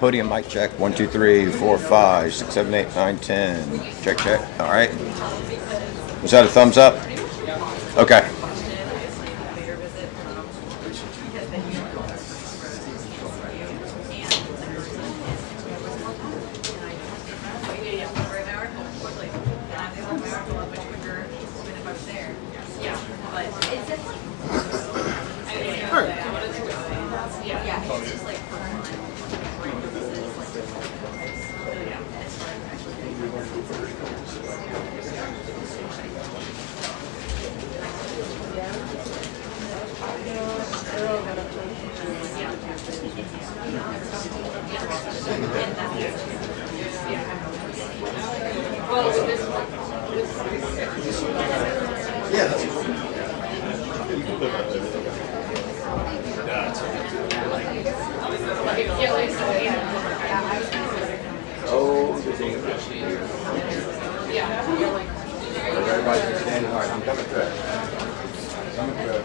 Podium mic check. 1, 2, 3, 4, 5, 6, 7, 8, 9, 10. Check, check. All right. Was that a thumbs up? Okay. Everybody's standing hard. I'm coming through. Coming through.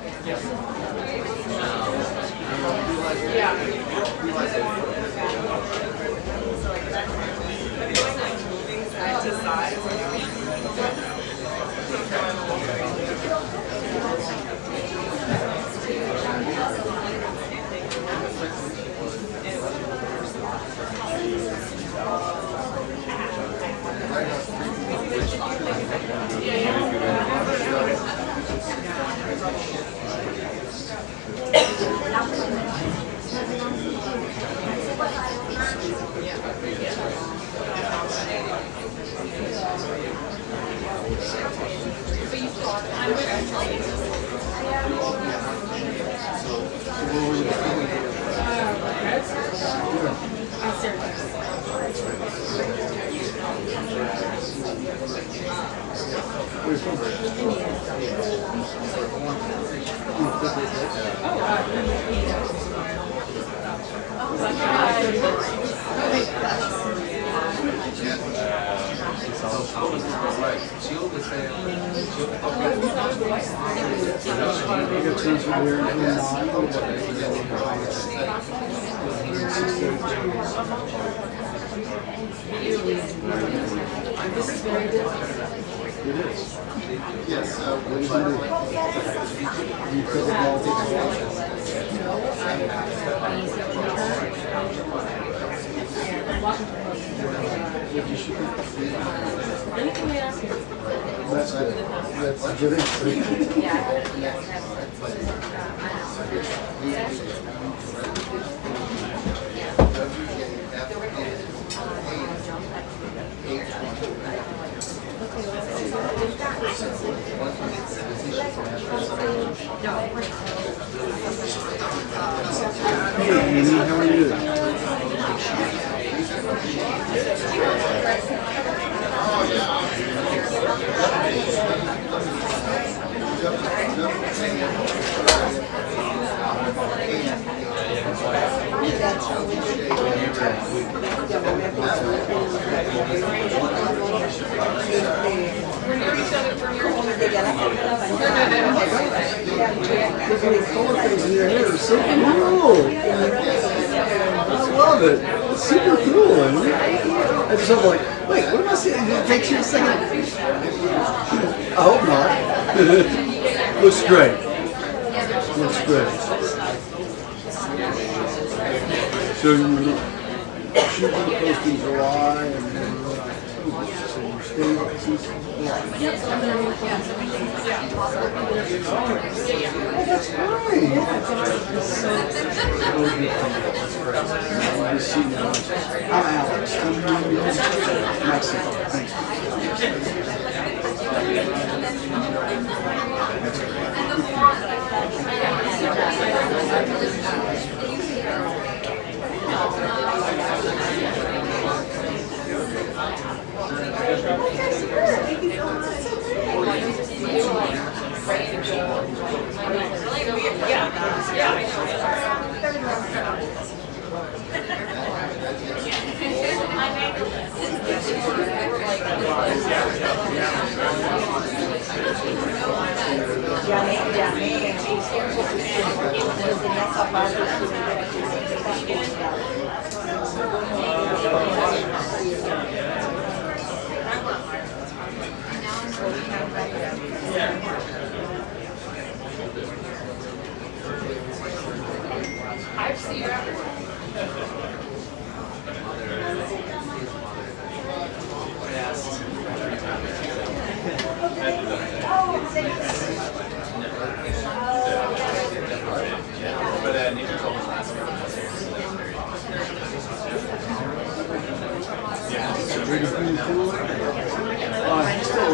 He's still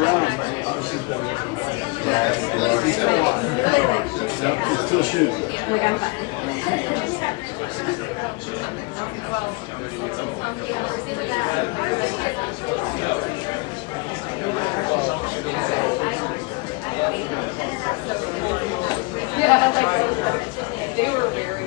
around, but he's still alive. He's still shooting. They were very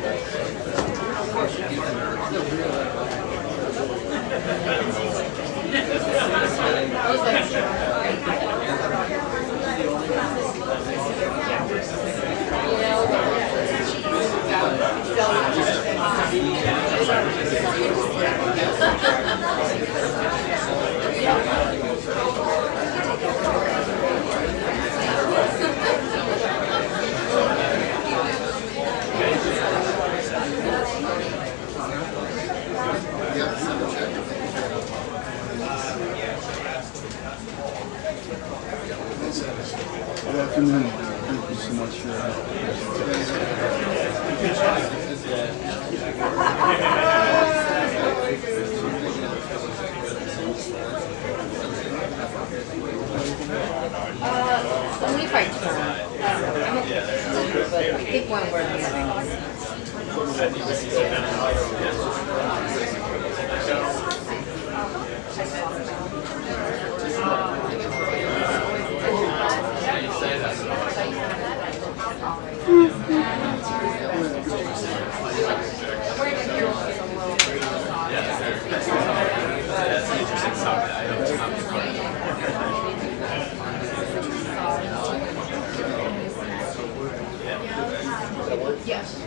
Good afternoon. Thank you so much for your help. only fight tomorrow. But I think one word is yes.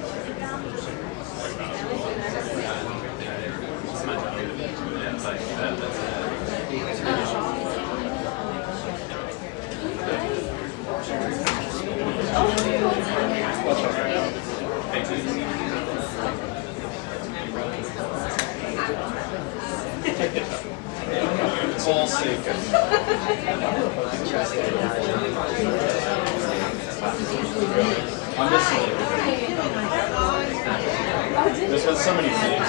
It's all safe. I'm missing it. There's been so many things.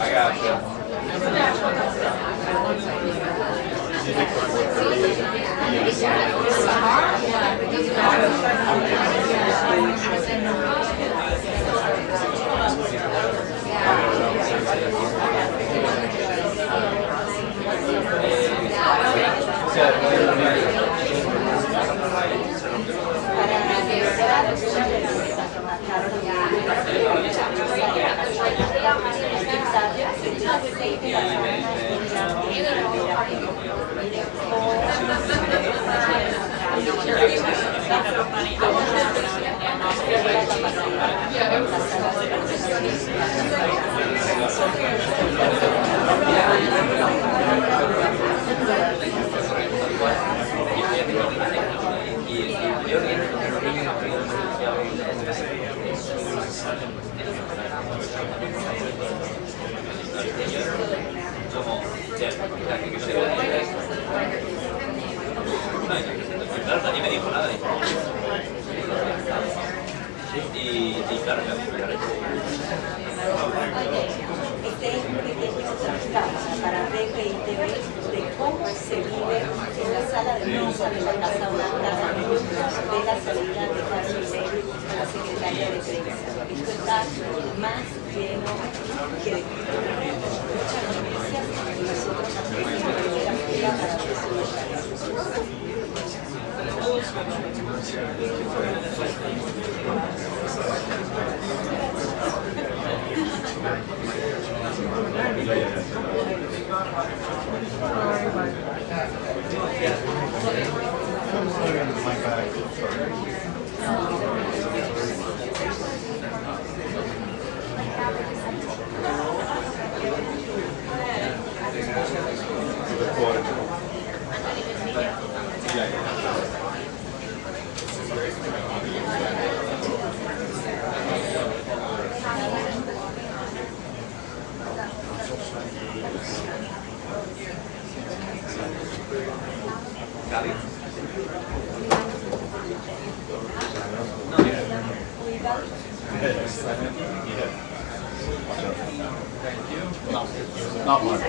I got Ni me dijo nada. Y claro, para WTTG-TV de cómo se vive en la sala de prensa de la Casa Blanca la salida de Karoline Leavitt, la secretaria de prensa. Esto está más lleno que de muchas noticias y nosotros aquí en la primera fila para presentar. Not one.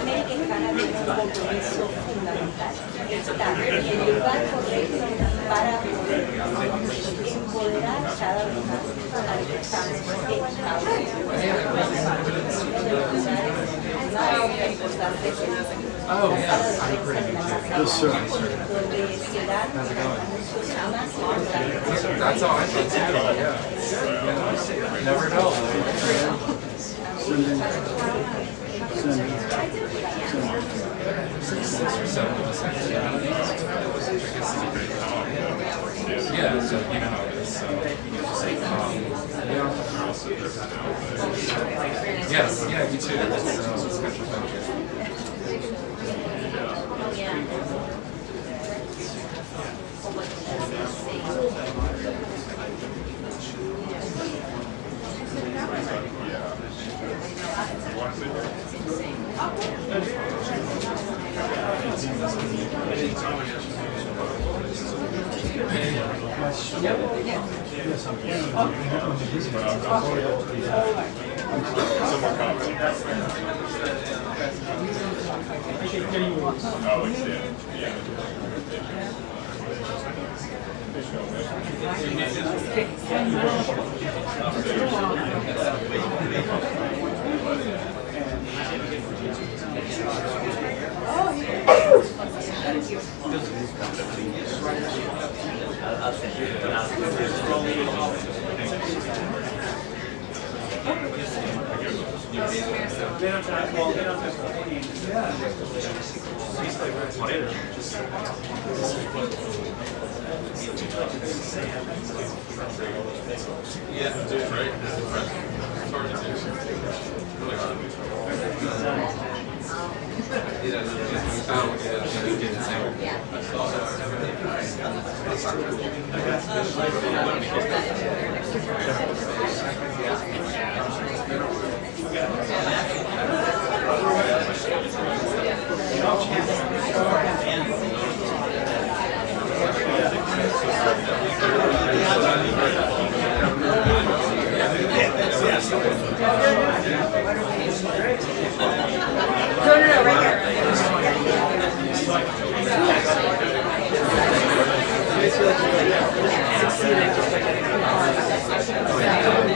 América Hispana tiene un compromiso fundamental. Está en el lugar correcto para poder empoderar cada vez más a los que estamos en Estados Unidos. Más importante que la sala de prensa de la Casa Yes, sir. donde se dan anuncios más importantes. That's all I think too, yeah. Never know. Sending. 6 or 7%. Yeah, so you know how it is. So, yes, yeah, you too.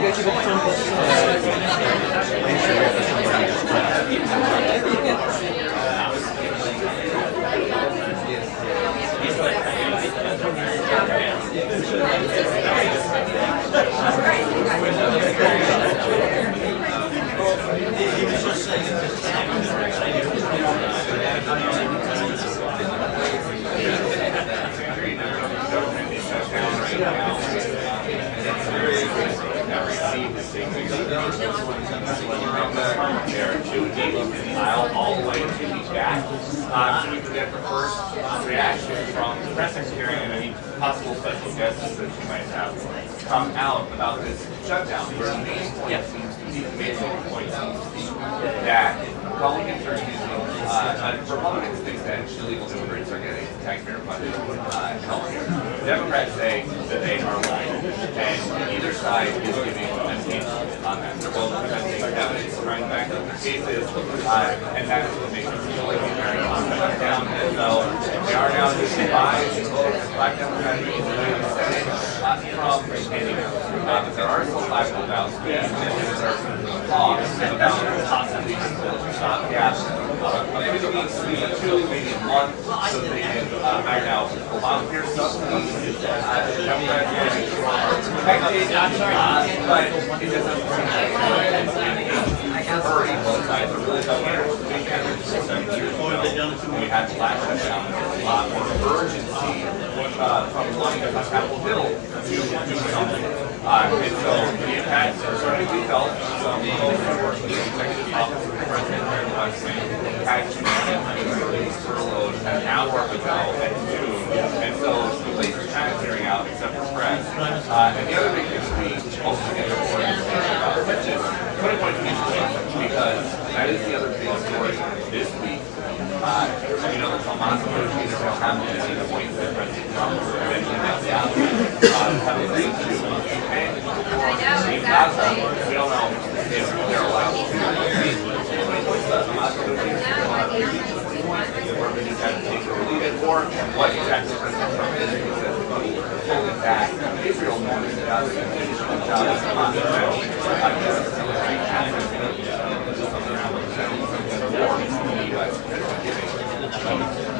It's good for all the way to the back. So we could get the first reaction from the press secretary and any possible special guests that you might have come out about this shutdown. The main point seems to be, the basic point seems to be that Republicans are using, Republicans think that illegal immigrants are getting taxpayer-funded health care. Democrats say that they are lying, and either side is giving an opinion on that. They're both presenting evidence trying to back up the cases, and that's what makes us feel like we're trying to shut down. And so they are now just five black Democrats from retaining us. But there are still 5,000 businesses that are talks about possibly stop gas. Maybe the weeks, maybe 2, maybe a month, so they can back out volunteer subsidies. Democrats are affected, but it doesn't hurry both sides. Are really tough here. 7 years ago, we had the last shutdown. There's a lot more urgency from wanting a Capitol Hill to do something. And so the impacts are starting to be felt. Some folks are working with the executive office of the president here in Washington had to release furloughed an hour ago at noon. And so the place is kind of clearing out except for press. And the other big news we also get reported about, which is 2020 because that is the other big story this week. You know, the Hamas negotiators have had 20 points that President Trump eventually met down have agreed to. And in Gaza, we don't know if they're allowed to leave. Hamas negotiators are allowed to leave. The Department of Defense takes or leave it, or what exactly President Trump is doing says holding back Israel more than Gaza and additional jobs. Hamas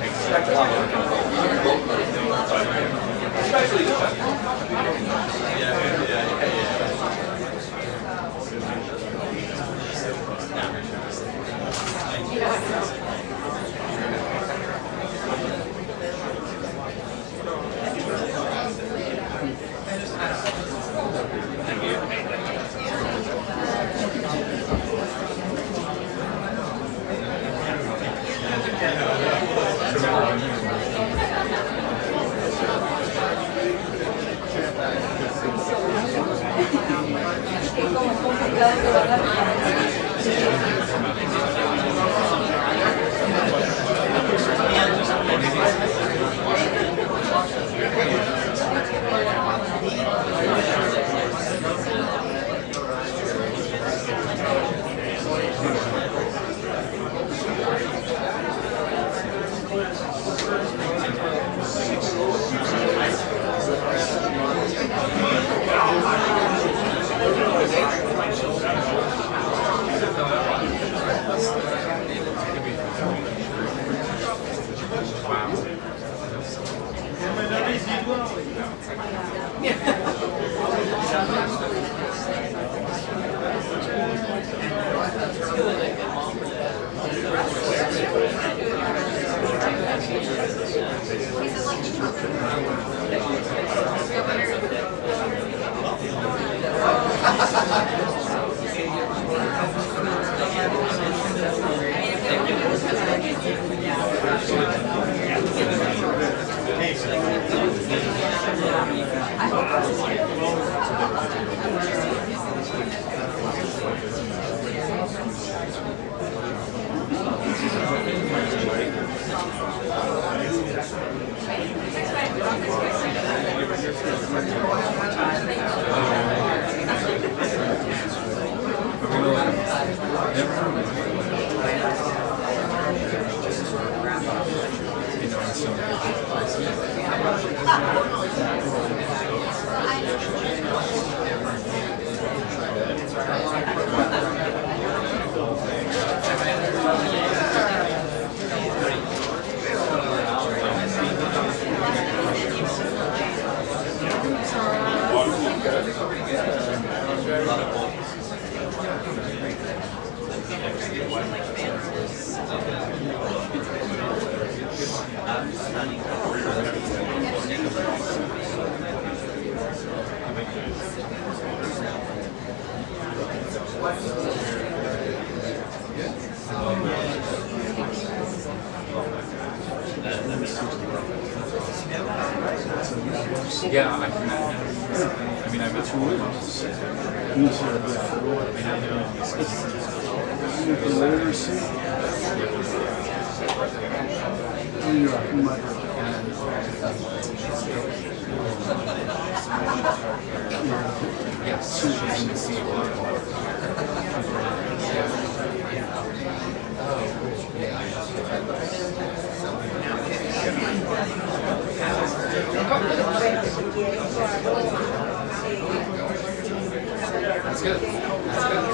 expect a lot more both those things, but especially the Yeah, I mean, I've been through it. Yes. good. That's good.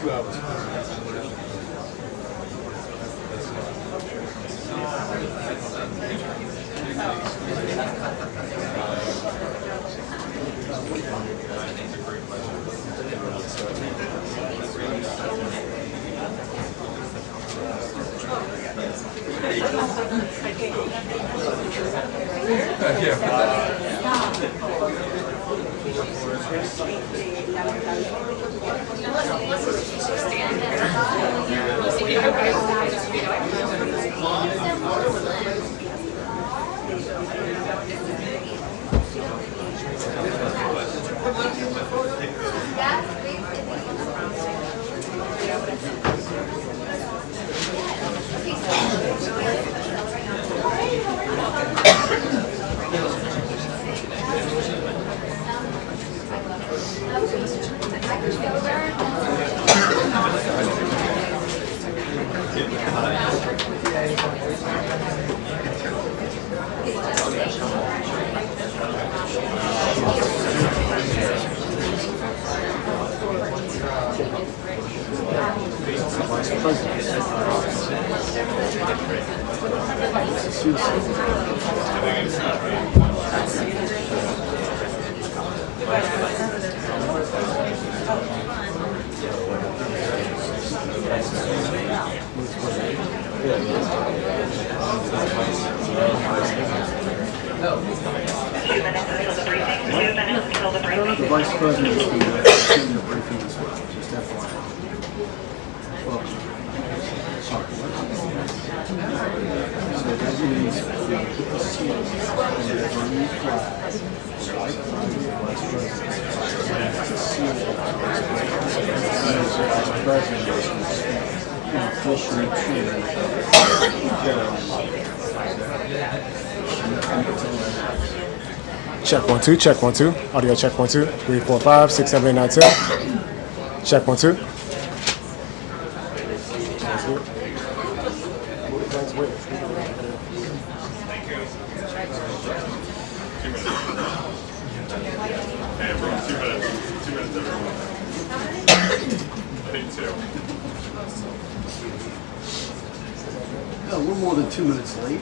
2 hours. The Vice President will be giving the briefing as well, just FYI. Welcome. Sorry. So that means put the seal on the burning flag, right from the Vice President. That's the seal of the Vice President. The Vice President is officially treated Karoline Leavitt. Check 1 2, check 1 2. Audio check 1 2. 3 4 5 6 7 8 9 10. Check 1 2. No, we're more than 2 minutes late.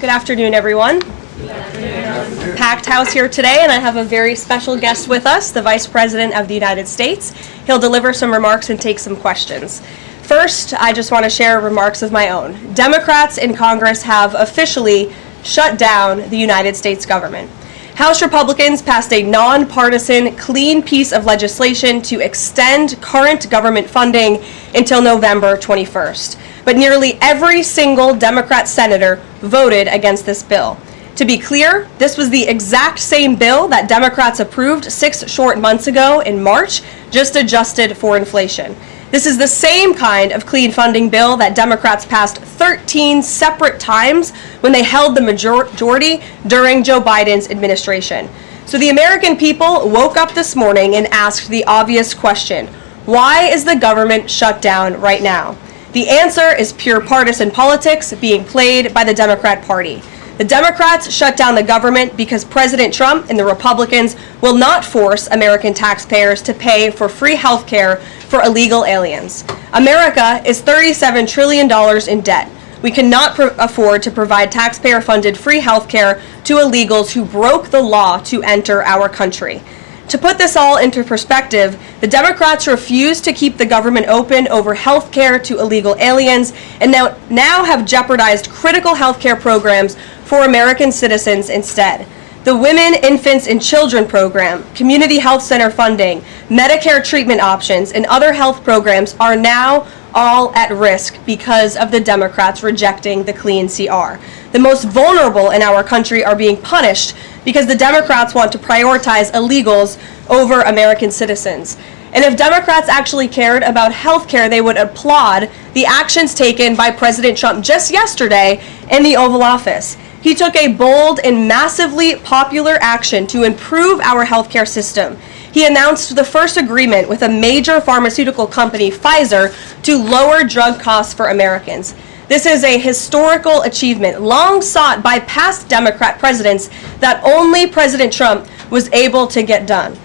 Good afternoon, everyone. Packed house here today, and I have a very special guest with us, the Vice President of the United States. He'll deliver some remarks and take some questions. First, I just want to share remarks of my own. Democrats in Congress have officially shut down the United States government. House Republicans passed a nonpartisan, clean piece of legislation to extend current government funding until November 21st. But nearly every single Democrat senator voted against this bill. To be clear, this was the exact same bill that Democrats approved 6 short months ago in March, just adjusted for inflation. This is the same kind of clean funding bill that Democrats passed 13 separate times when they held the majority during Joe Biden's administration. So the American people woke up this morning and asked the obvious question: why is the government shut down right now? The answer is pure partisan politics being played by the Democrat Party. The Democrats shut down the government because President Trump and the Republicans will not force American taxpayers to pay for free health care for illegal aliens. America is $37 trillion in debt. We cannot afford to provide taxpayer-funded free health care to illegals who broke the law to enter our country. To put this all into perspective, the Democrats refused to keep the government open over health care to illegal aliens and now have jeopardized critical health care programs for American citizens instead. The Women, Infants, and Children program, community health center funding, Medicare treatment options, and other health programs are now all at risk because of the Democrats rejecting the clean CR. The most vulnerable in our country are being punished because the Democrats want to prioritize illegals over American citizens. And if Democrats actually cared about health care, they would applaud the actions taken by President Trump just yesterday in the Oval Office. He took a bold and massively popular action to improve our healthcare system. He announced the first agreement with a major pharmaceutical company, Pfizer, to lower drug costs for Americans. This is a historical achievement long sought by past Democrat presidents that only President Trump was able to get done.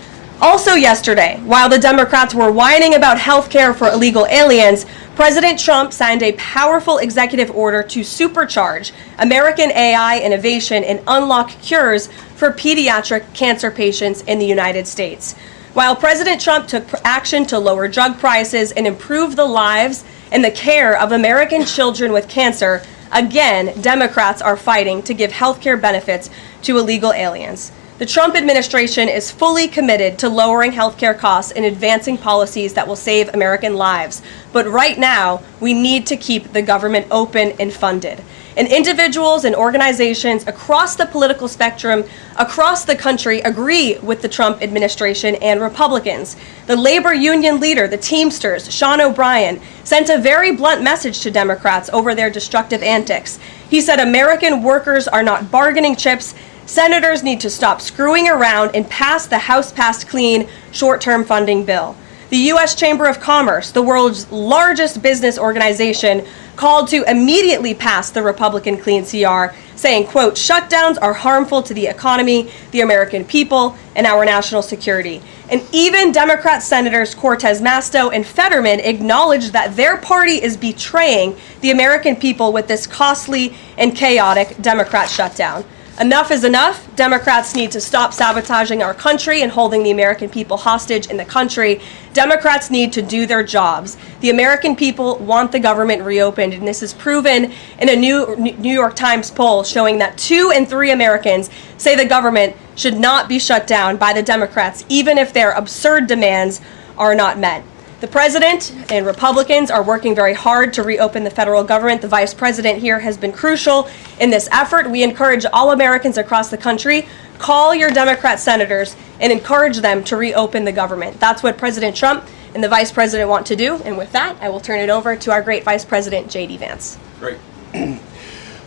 Also yesterday, while the Democrats were whining about health care for illegal aliens, President Trump signed a powerful executive order to supercharge American AI innovation and unlock cures for pediatric cancer patients in the United States. While President Trump took action to lower drug prices and improve the lives and the care of American children with cancer, again, Democrats are fighting to give health care benefits to illegal aliens. The Trump administration is fully committed to lowering healthcare costs and advancing policies that will save American lives. But right now, we need to keep the government open and funded. And individuals and organizations across the political spectrum, across the country, agree with the Trump administration and Republicans. The labor union leader, the Teamsters, Sean O'Brien, sent a very blunt message to Democrats over their destructive antics. He said American workers are not bargaining chips. Senators need to stop screwing around and pass the House-passed clean short-term funding bill. The U.S. Chamber of Commerce, the world's largest business organization, called to immediately pass the Republican Clean CR, saying, quote, shutdowns are harmful to the economy, the American people, and our national security. And even Democrat Senators Cortez Masto and Fetterman acknowledged that their party is betraying the American people with this costly and chaotic Democrat shutdown. Enough is enough. Democrats need to stop sabotaging our country and holding the American people hostage in the country. Democrats need to do their jobs. The American people want the government reopened, and this is proven in a New York Times poll showing that 2 in 3 Americans say the government should not be shut down by the Democrats, even if their absurd demands are not met. The president and Republicans are working very hard to reopen the federal government. The vice president here has been crucial in this effort. We encourage all Americans across the country, call your Democrat senators and encourage them to reopen the government. That's what President Trump and the vice president want to do. And with that, I will turn it over to our great vice president, J.D. Vance. Great.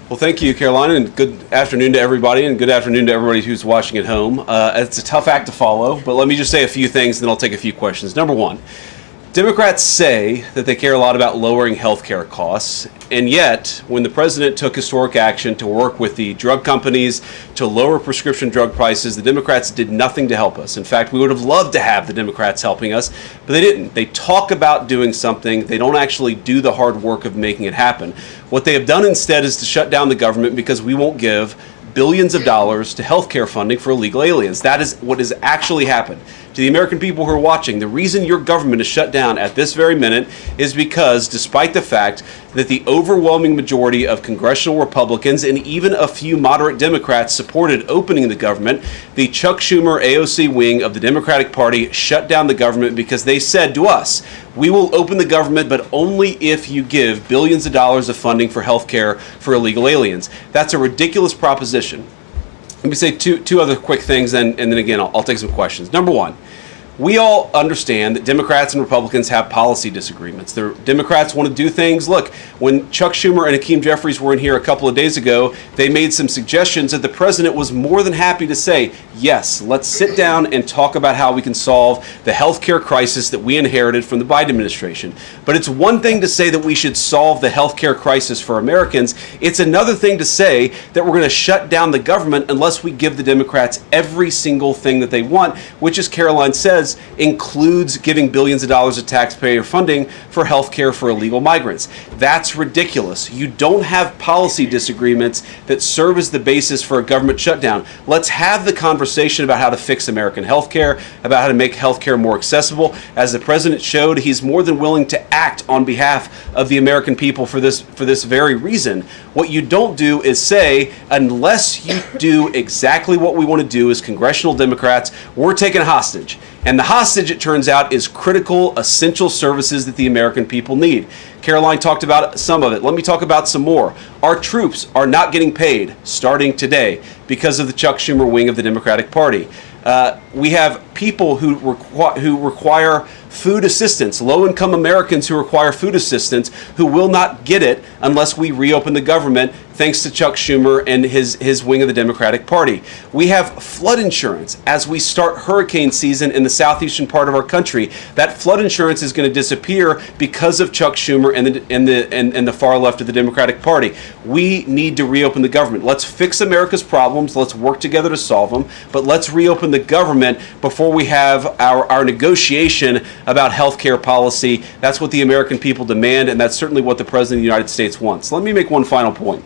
Well, thank you, Karoline, and good afternoon to everybody, and good afternoon to everybody who's watching at home. It's a tough act to follow, but let me just say a few things, and then I'll take a few questions. Number one, Democrats say that they care a lot about lowering health care costs, and yet, when the president took historic action to work with the drug companies to lower prescription drug prices, the Democrats did nothing to help us. In fact, we would have loved to have the Democrats helping us, but they didn't. They talk about doing something. They don't actually do the hard work of making it happen. What they have done instead is to shut down the government because we won't give billions of dollars to health care funding for illegal aliens. That is what has actually happened. To the American people who are watching, the reason your government is shut down at this very minute is because, despite the fact that the overwhelming majority of congressional Republicans and even a few moderate Democrats supported opening the government, the Chuck Schumer AOC wing of the Democratic Party shut down the government because they said to us, we will open the government, but only if you give billions of dollars of funding for health care for illegal aliens. That's a ridiculous proposition. Let me say two other quick things, and then again, I'll take some questions. Number one, we all understand that Democrats and Republicans have policy disagreements. The Democrats want to do things. Look, when Chuck Schumer and Hakeem Jeffries were in here a couple of days ago, they made some suggestions that the president was more than happy to say, yes, let's sit down and talk about how we can solve the health care crisis that we inherited from the Biden administration. But it's one thing to say that we should solve the health care crisis for Americans. It's another thing to say that we're going to shut down the government unless we give the Democrats every single thing that they want, which, as Karoline says, includes giving billions of dollars of taxpayer funding for health care for illegal migrants. That's ridiculous. You don't have policy disagreements that serve as the basis for a government shutdown. Let's have the conversation about how to fix American health care, about how to make health care more accessible. As the president showed, he's more than willing to act on behalf of the American people for this very reason. What you don't do is say, unless you do exactly what we want to do as congressional Democrats, we're taken hostage. And the hostage, it turns out, is critical, essential services that the American people need. Karoline talked about some of it. Let me talk about some more. Our troops are not getting paid starting today because of the Chuck Schumer wing of the Democratic Party. We have people who require food assistance, low-income Americans who require food assistance, who will not get it unless we reopen the government, thanks to Chuck Schumer and his wing of the Democratic Party. We have flood insurance as we start hurricane season in the southeastern part of our country. That flood insurance is going to disappear because of Chuck Schumer and the far left of the Democratic Party. We need to reopen the government. Let's fix America's problems. Let's work together to solve them. But let's reopen the government before we have our negotiation about health care policy. That's what the American people demand, and that's certainly what the President of the United States wants. Let me make one final point.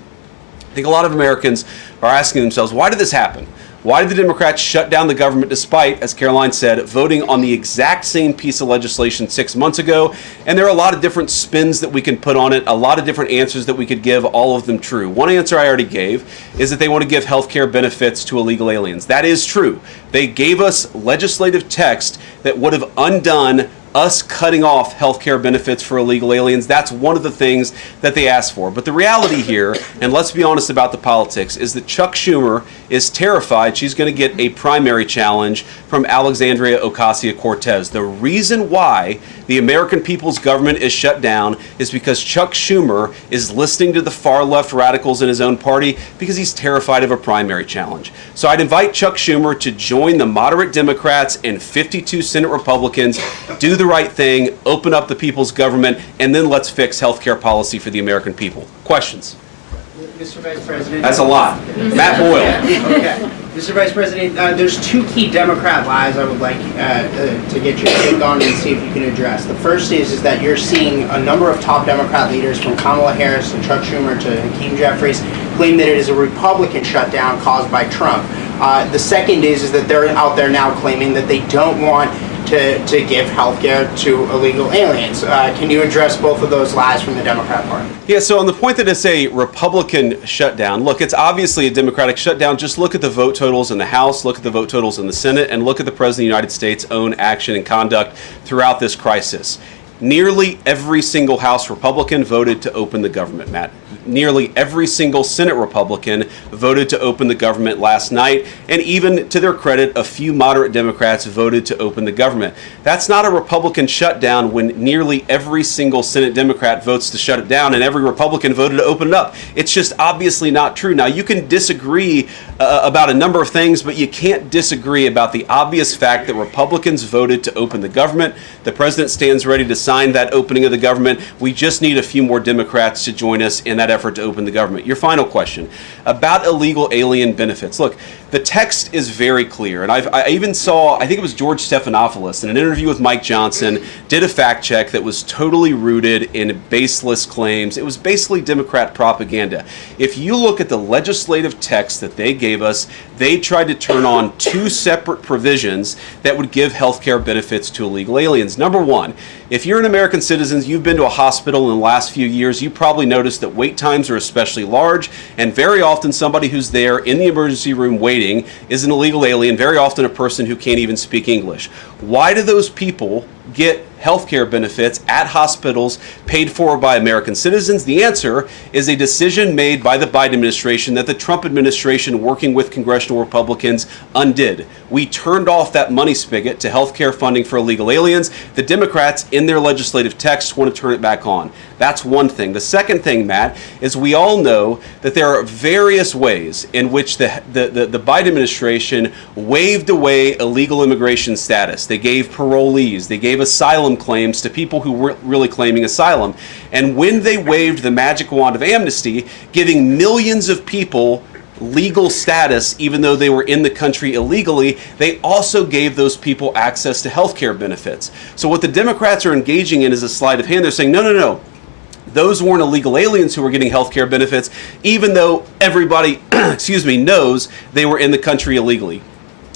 I think a lot of Americans are asking themselves, why did this happen? Why did the Democrats shut down the government despite, as Karoline said, voting on the exact same piece of legislation 6 months ago? And there are a lot of different spins that we can put on it, a lot of different answers that we could give, all of them true. One answer I already gave is that they want to give health care benefits to illegal aliens. That is true. They gave us legislative text that would have undone us cutting off health care benefits for illegal aliens. That's one of the things that they asked for. But the reality here, and let's be honest about the politics, is that Chuck Schumer is terrified she's going to get a primary challenge from Alexandria Ocasio-Cortez. The reason why the American people's government is shut down is because Chuck Schumer is listening to the far left radicals in his own party because he's terrified of a primary challenge. So I'd invite Chuck Schumer to join the moderate Democrats and 52 Senate Republicans, do the right thing, open up the people's government, and then let's fix health care policy for the American people. Questions? Mr. Vice President. That's a lot. Matt Boyle. Okay. Mr. Vice President, there's two key Democrat lies I would like to get your take on and see if you can address. The first is that you're seeing a number of top Democrat leaders, from Kamala Harris to Chuck Schumer to Hakeem Jeffries, claim that it is a Republican shutdown caused by Trump. The second is that they're out there now claiming that they don't want to give health care to illegal aliens. Can you address both of those lies from the Democrat Party? Yeah, so on the point that it's a Republican shutdown, look, it's obviously a Democratic shutdown. Just look at the vote totals in the House, look at the vote totals in the Senate, and look at the President of the United States' own action and conduct throughout this crisis. Nearly every single House Republican voted to open the government, Matt. Nearly every single Senate Republican voted to open the government last night, and even to their credit, a few moderate Democrats voted to open the government. That's not a Republican shutdown when nearly every single Senate Democrat votes to shut it down and every Republican voted to open it up. It's just obviously not true. Now, you can disagree about a number of things, but you can't disagree about the obvious fact that Republicans voted to open the government. The president stands ready to sign that opening of the government. We just need a few more Democrats to join us in that effort to open the government. Your final question about illegal alien benefits. Look, the text is very clear, and I even saw, I think it was George Stephanopoulos in an interview with Mike Johnson, did a fact check that was totally rooted in baseless claims. It was basically Democrat propaganda. If you look at the legislative text that they gave us, they tried to turn on two separate provisions that would give health care benefits to illegal aliens. Number one, if you're an American citizen, you've been to a hospital in the last few years, you probably noticed that wait times are especially large, and very often somebody who's there in the emergency room waiting is an illegal alien, very often a person who can't even speak English. Why do those people get health care benefits at hospitals paid for by American citizens? The answer is a decision made by the Biden administration that the Trump administration, working with congressional Republicans, undid. We turned off that money spigot to health care funding for illegal aliens. The Democrats, in their legislative text, want to turn it back on. That's one thing. The second thing, Matt, is we all know that there are various ways in which the Biden administration waived away illegal immigration status. They gave parolees, they gave asylum claims to people who weren't really claiming asylum. And when they waved the magic wand of amnesty, giving millions of people legal status even though they were in the country illegally, they also gave those people access to health care benefits. So what the Democrats are engaging in is a sleight of hand. They're saying, no, no, no. Those weren't illegal aliens who were getting health care benefits, even though everybody, knows they were in the country illegally.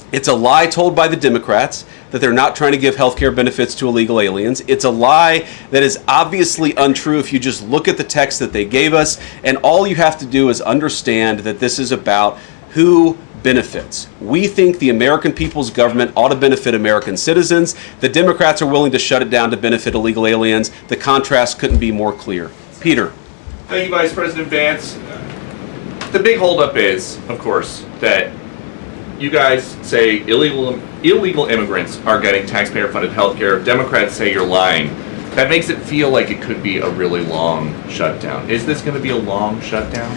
It's a lie told by the Democrats that they're not trying to give health care benefits to illegal aliens. It's a lie that is obviously untrue if you just look at the text that they gave us, and all you have to do is understand that this is about who benefits. We think the American people's government ought to benefit American citizens. The Democrats are willing to shut it down to benefit illegal aliens. The contrast couldn't be more clear. Peter. Thank you, Vice President Vance. The big holdup is, of course, that you guys say illegal immigrants are getting taxpayer-funded health care. Democrats say you're lying. That makes it feel like it could be a really long shutdown. Is this going to be a long shutdown?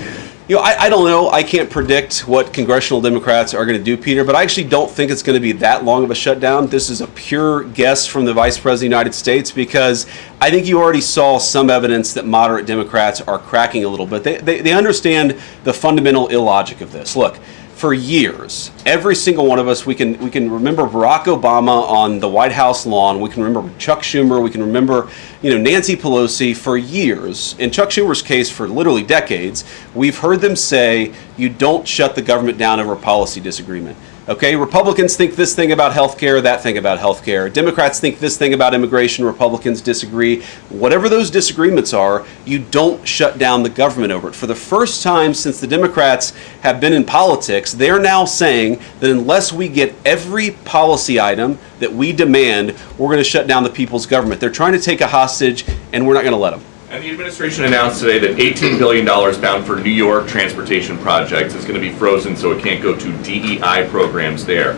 You know, I don't know. I can't predict what congressional Democrats are going to do, Peter, but I actually don't think it's going to be that long of a shutdown. This is a pure guess from the Vice President of the United States because I think you already saw some evidence that moderate Democrats are cracking a little bit. They understand the fundamental illogic of this. Look, for years, every single one of us, we can remember Barack Obama on the White House lawn. We can remember Chuck Schumer. We can remember, Nancy Pelosi. For years, in Chuck Schumer's case, for literally decades, we've heard them say, you don't shut the government down over a policy disagreement. Okay, Republicans think this thing about health care, that thing about health care. Democrats think this thing about immigration, Republicans disagree. Whatever those disagreements are, you don't shut down the government over it. For the first time since the Democrats have been in politics, they're now saying that unless we get every policy item that we demand, we're going to shut down the people's government. They're trying to take a hostage, and we're not going to let them. And the administration announced today that $18 billion bound for New York transportation projects is going to be frozen so it can't go to DEI programs there.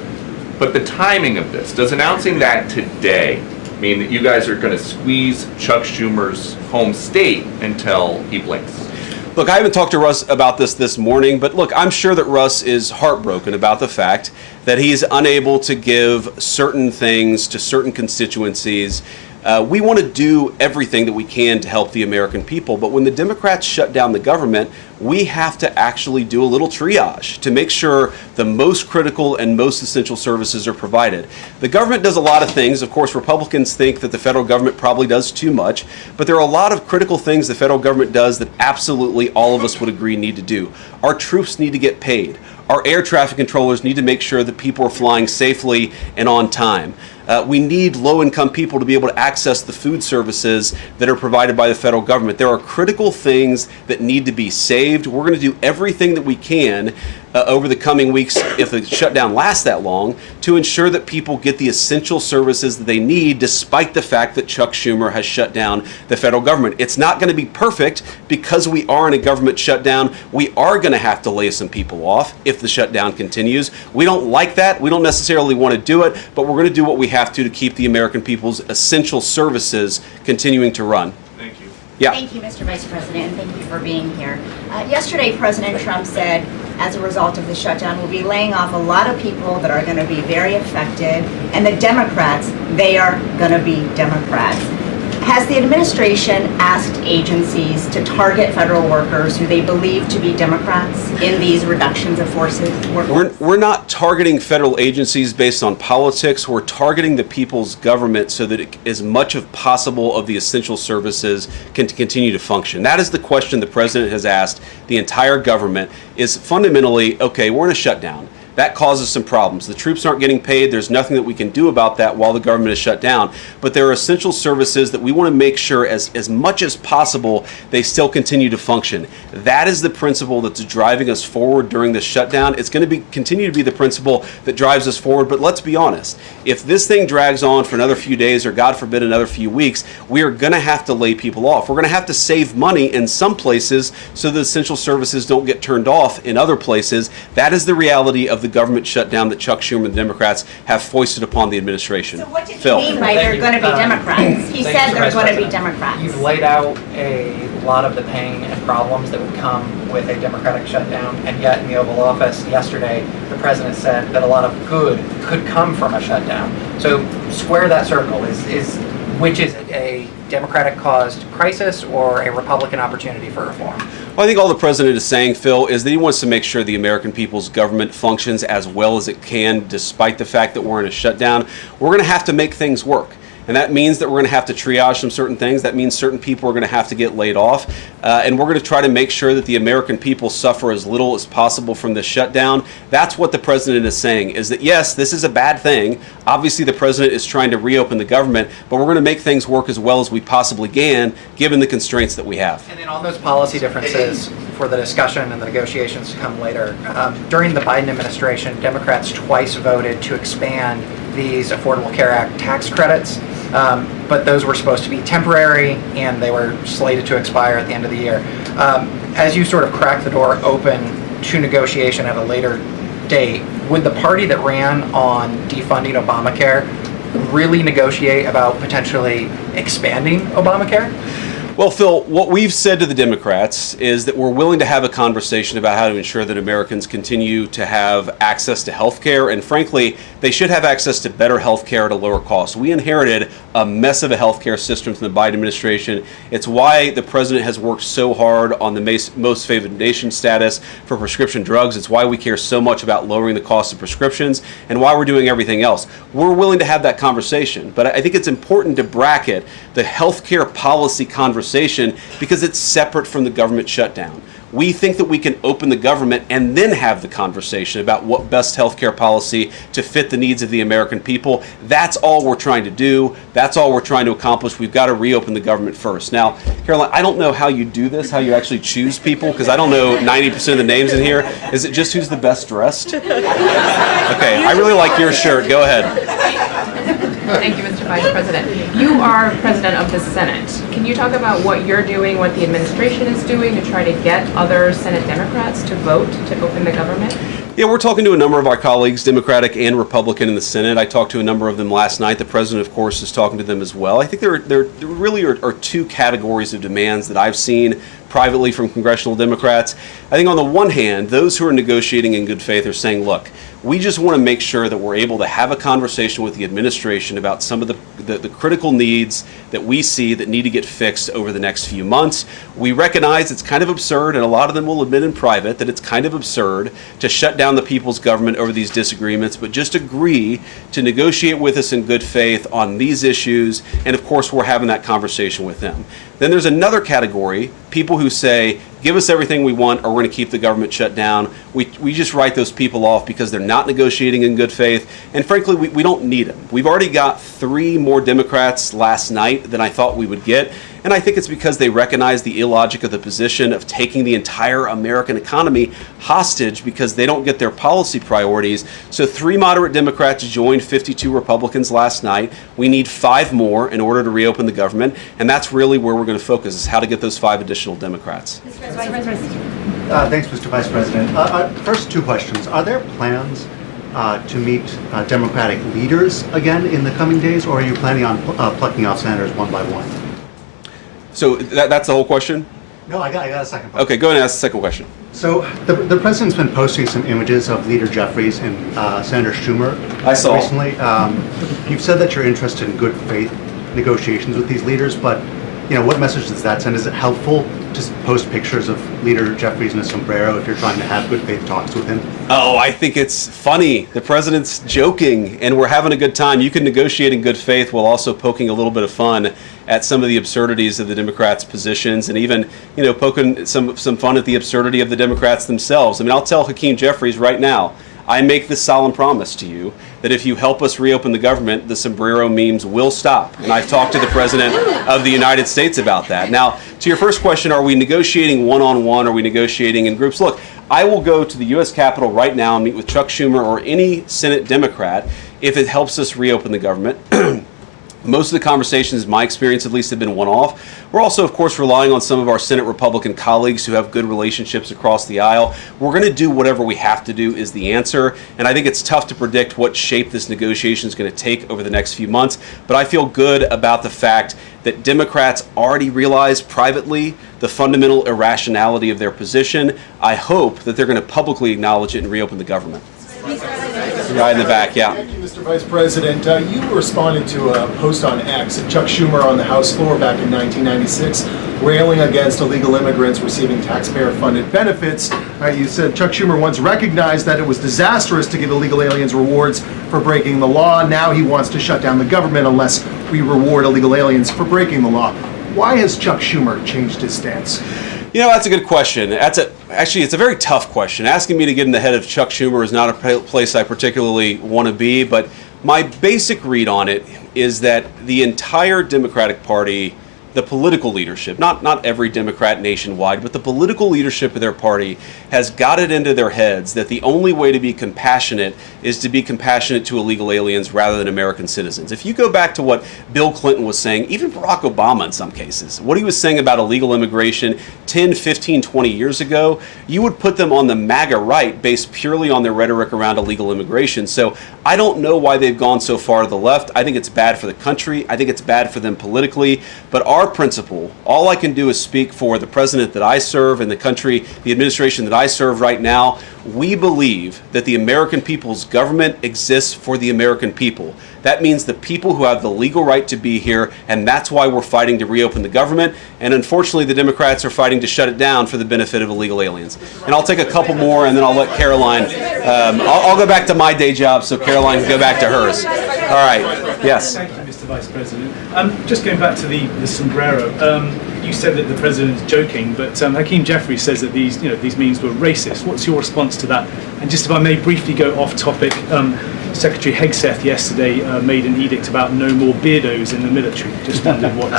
But the timing of this, does announcing that today mean that you guys are going to squeeze Chuck Schumer's home state until he blinks? Look, I haven't talked to Russ about this morning, but look, I'm sure that Russ is heartbroken about the fact that he's unable to give certain things to certain constituencies. We want to do everything that we can to help the American people, but when the Democrats shut down the government, we have to actually do a little triage to make sure the most critical and most essential services are provided. The government does a lot of things. Of course, Republicans think that the federal government probably does too much, but there are a lot of critical things the federal government does that absolutely all of us would agree need to do. Our troops need to get paid. Our air traffic controllers need to make sure that people are flying safely and on time. We need low-income people to be able to access the food services that are provided by the federal government. There are critical things that need to be saved. We're going to do everything that we can over the coming weeks, if the shutdown lasts that long, to ensure that people get the essential services that they need, despite the fact that Chuck Schumer has shut down the federal government. It's not going to be perfect because we are in a government shutdown. We are going to have to lay some people off if the shutdown continues. We don't like that. We don't necessarily want to do it, but we're going to do what we have to keep the American people's essential services continuing to run. Thank you. Yeah. Thank you, Mr. Vice President, and thank you for being here. Yesterday, President Trump said, as a result of the shutdown, we'll be laying off a lot of people that are going to be very affected, and the Democrats, they are going to be Democrats. Has the administration asked agencies to target federal workers who they believe to be Democrats in these reductions of forces? We're not targeting federal agencies based on politics. We're targeting the people's government so that as much as possible of the essential services can continue to function. That is the question the president has asked the entire government, is fundamentally, okay, we're in a shutdown. That causes some problems. The troops aren't getting paid. There's nothing that we can do about that while the government is shut down. But there are essential services that we want to make sure as much as possible they still continue to function. That is the principle that's driving us forward during this shutdown. It's going to continue to be the principle that drives us forward. But let's be honest. If this thing drags on for another few days or, God forbid, another few weeks, we are going to have to lay people off. We're going to have to save money in some places so that essential services don't get turned off in other places. That is the reality of the government shutdown that Chuck Schumer and the Democrats have foisted upon the administration. So what did he mean by they're going to be Democrats? He said they're going to be Democrats. You've laid out a lot of the pain and problems that would come with a Democratic shutdown, and yet in the Oval Office yesterday, the president said that a lot of good could come from a shutdown. So square that circle. Which is it, a Democratic-caused crisis or a Republican opportunity for reform? Well, I think all the president is saying, Phil, is that he wants to make sure the American people's government functions as well as it can, despite the fact that we're in a shutdown. We're going to have to make things work. And that means that we're going to have to triage some certain things. That means certain people are going to have to get laid off. And we're going to try to make sure that the American people suffer as little as possible from this shutdown. That's what the president is saying, is that, yes, this is a bad thing. Obviously, the president is trying to reopen the government, but we're going to make things work as well as we possibly can, given the constraints that we have. And then on those policy differences for the discussion and the negotiations to come later, during the Biden administration, Democrats twice voted to expand these Affordable Care Act tax credits, but those were supposed to be temporary and they were slated to expire at the end of the year. As you sort of crack the door open to negotiation at a later date, would the party that ran on defunding Obamacare really negotiate about potentially expanding Obamacare? Well, Phil, what we've said to the Democrats is that we're willing to have a conversation about how to ensure that Americans continue to have access to health care, and frankly, they should have access to better health care at a lower cost. We inherited a mess of a health care system from the Biden administration. It's why the president has worked so hard on the most favored nation status for prescription drugs. It's why we care so much about lowering the cost of prescriptions and why we're doing everything else. We're willing to have that conversation, but I think it's important to bracket the health care policy conversation because it's separate from the government shutdown. We think that we can open the government and then have the conversation about what best healthcare policy to fit the needs of the American people. That's all we're trying to do. That's all we're trying to accomplish. We've got to reopen the government first. Now, Karoline, I don't know how you do this, how you actually choose people, because I don't know 90% of the names in here. Is it just who's the best dressed? Okay, I really like your shirt. Go ahead. Thank you, Mr. Vice President. You are President of the Senate. Can you talk about what you're doing, what the administration is doing to try to get other Senate Democrats to vote to open the government? Yeah, we're talking to a number of our colleagues, Democratic and Republican, in the Senate. I talked to a number of them last night. The president, of course, is talking to them as well. I think there really are two categories of demands that I've seen privately from congressional Democrats. I think on the one hand, those who are negotiating in good faith are saying, look, we just want to make sure that we're able to have a conversation with the administration about some of the critical needs that we see that need to get fixed over the next few months. We recognize it's kind of absurd, and a lot of them will admit in private that it's kind of absurd to shut down the people's government over these disagreements, but just agree to negotiate with us in good faith on these issues, and of course we're having that conversation with them. Then there's another category, people who say, give us everything we want or we're going to keep the government shut down. We just write those people off because they're not negotiating in good faith. And frankly, we don't need them. We've already got 3 more Democrats last night than I thought we would get. And I think it's because they recognize the illogic of the position of taking the entire American economy hostage because they don't get their policy priorities. So 3 moderate Democrats joined 52 Republicans last night. We need 5 more in order to reopen the government. And that's really where we're going to focus, is how to get those 5 additional Democrats. Thanks, Mr. Vice President. First 2 questions. Are there plans to meet Democratic leaders again in the coming days, or are you planning on plucking out senators one by one? So that's the whole question? No, I got a second question. Okay, go ahead and ask the second question. So the president's been posting some images of Leader Jeffries and Senator Schumer I saw. recently. You've said that you're interested in good faith negotiations with these leaders, but what message does that send? Is it helpful to post pictures of Leader Jeffries in a sombrero if you're trying to have good faith talks with him? Oh, I think it's funny. The president's joking, and we're having a good time. You can negotiate in good faith while also poking a little bit of fun at some of the absurdities of the Democrats' positions, and even, poking some fun at the absurdity of the Democrats themselves. I mean, I'll tell Hakeem Jeffries right now, I make this solemn promise to you that if you help us reopen the government, the sombrero memes will stop. And I've talked to the President of the United States about that. Now, to your first question, are we negotiating one-on-one? Are we negotiating in groups? Look, I will go to the U.S. Capitol right now and meet with Chuck Schumer or any Senate Democrat if it helps us reopen the government. Most of the conversations, in my experience at least, have been one-off. We're also, of course, relying on some of our Senate Republican colleagues who have good relationships across the aisle. We're going to do whatever we have to do is the answer, and I think it's tough to predict what shape this negotiation is going to take over the next few months, but I feel good about the fact that Democrats already realize privately the fundamental irrationality of their position. I hope that they're going to publicly acknowledge it and reopen the government. The guy in the back, yeah. Thank you, Mr. Vice President. You responded to a post on X of Chuck Schumer on the House floor back in 1996, railing against illegal immigrants receiving taxpayer-funded benefits. You said Chuck Schumer once recognized that it was disastrous to give illegal aliens rewards for breaking the law. Now he wants to shut down the government unless we reward illegal aliens for breaking the law. Why has Chuck Schumer changed his stance? That's a good question. Actually, it's a very tough question. Asking me to get in the head of Chuck Schumer is not a place I particularly want to be, but my basic read on it is that the entire Democratic Party, the political leadership, not every Democrat nationwide, but the political leadership of their party has got it into their heads that the only way to be compassionate is to be compassionate to illegal aliens rather than American citizens. If you go back to what Bill Clinton was saying, even Barack Obama in some cases, what he was saying about illegal immigration 10, 15, 20 years ago, you would put them on the MAGA right based purely on their rhetoric around illegal immigration. So I don't know why they've gone so far to the left. I think it's bad for the country. I think it's bad for them politically. But our principle, all I can do is speak for the president that I serve and the country, the administration that I serve right now. We believe that the American people's government exists for the American people. That means the people who have the legal right to be here, and that's why we're fighting to reopen the government. And unfortunately, the Democrats are fighting to shut it down for the benefit of illegal aliens. And I'll take a couple more, and then I'll let Karoline. I'll go back to my day job so Karoline can go back to hers. All right. Yes. Thank you, Mr. Vice President. Just going back to the sombrero. You said that the president is joking, but Hakeem Jeffries says that these memes were racist. What's your response to that? And just if I may briefly go off topic, Secretary Hegseth yesterday made an edict about no more beardos in the military. Just wondered what.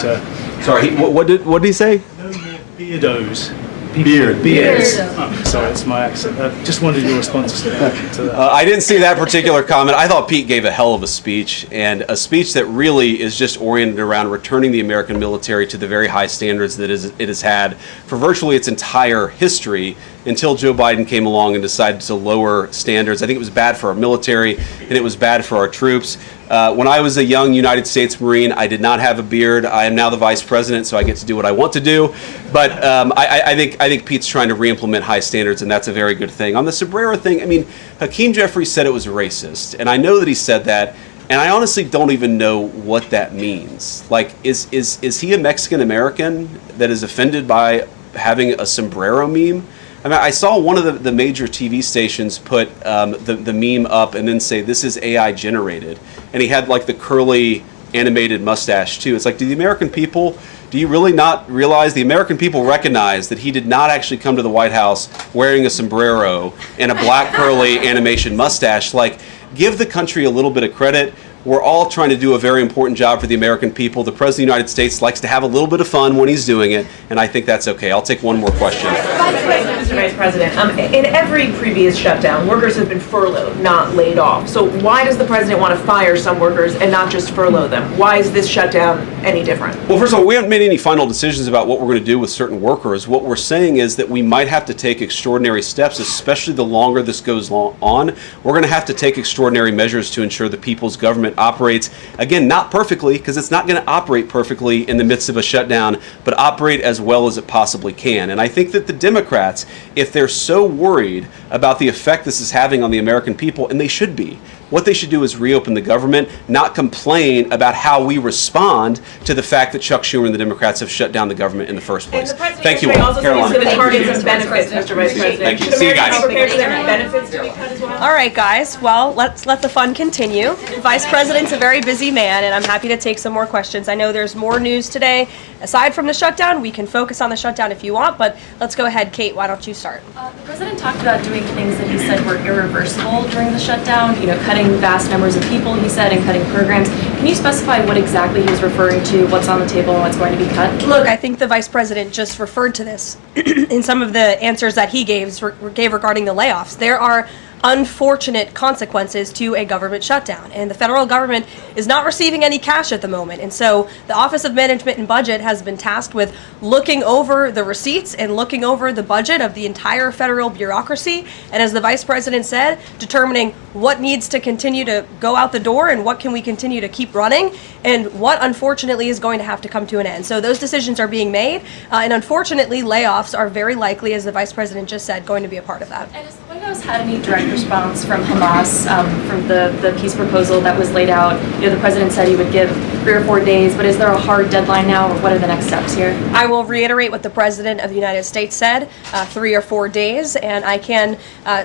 Sorry, what did he say? No more beardos. Beards. Oh, sorry, it's my accent. Just wondered your response to that. I didn't see that particular comment. I thought Pete gave a hell of a speech, and a speech that really is just oriented around returning the American military to the very high standards that it has had for virtually its entire history until Joe Biden came along and decided to lower standards. I think it was bad for our military and it was bad for our troops. When I was a young United States Marine, I did not have a beard. I am now the vice president, so I get to do what I want to do. But I think Pete's trying to re-implement high standards, and that's a very good thing. On the sombrero thing, I mean, Hakeem Jeffries said it was racist, and I know that he said that, and I honestly don't even know what that means. Like, is he a Mexican American that is offended by having a sombrero meme? I mean, I saw one of the major TV stations put the meme up and then say, this is AI generated. And he had like the curly animated mustache too. It's like, do you really not realize the American people recognize that he did not actually come to the White House wearing a sombrero and a black curly animation mustache? Like, give the country a little bit of credit. We're all trying to do a very important job for the American people. The President of the United States likes to have a little bit of fun when he's doing it, and I think that's okay. I'll take one more question. Mr. Vice President, in every previous shutdown, workers have been furloughed, not laid off. So why does the president want to fire some workers and not just furlough them? Why is this shutdown any different? Well, first of all, we haven't made any final decisions about what we're going to do with certain workers. What we're saying is that we might have to take extraordinary steps, especially the longer this goes on. We're going to have to take extraordinary measures to ensure the people's government operates, again, not perfectly, because it's not going to operate perfectly in the midst of a shutdown, but operate as well as it possibly can. And I think that the Democrats, if they're so worried about the effect this is having on the American people, and they should be, what they should do is reopen the government, not complain about how we respond to the fact that Chuck Schumer and the Democrats have shut down the government in the first place. Thank you all. Also Caroline. going to target some benefits, Mr. Vice President. Thank you. Should See you Americans guys. prepare for their benefits to be cut as well? All right, guys. Well, let's let the fun continue. The Vice President's a very busy man, and I'm happy to take some more questions. I know there's more news today. Aside from the shutdown, we can focus on the shutdown if you want, but let's go ahead. Kate, why don't you start? The president talked about doing things that he said were irreversible during the shutdown, cutting vast numbers of people, he said, and cutting programs. Can you specify what exactly he was referring to, what's on the table and what's going to be cut? Look, I think the Vice President just referred to this in some of the answers that he gave regarding the layoffs. There are unfortunate consequences to a government shutdown, and the federal government is not receiving any cash at the moment, and so the Office of Management and Budget has been tasked with looking over the receipts and looking over the budget of the entire federal bureaucracy, and as the Vice President said, determining what needs to continue to go out the door and what can we continue to keep running and what unfortunately is going to have to come to an end. So those decisions are being made, and unfortunately layoffs are very likely, as the Vice President just said, going to be a part of that. And has the White House had any direct response from Hamas from the peace proposal that was laid out? The president said he would give 3 or 4 days, but is there a hard deadline now, or what are the next steps here? I will reiterate what the President of the United States said, 3 or 4 days, and I can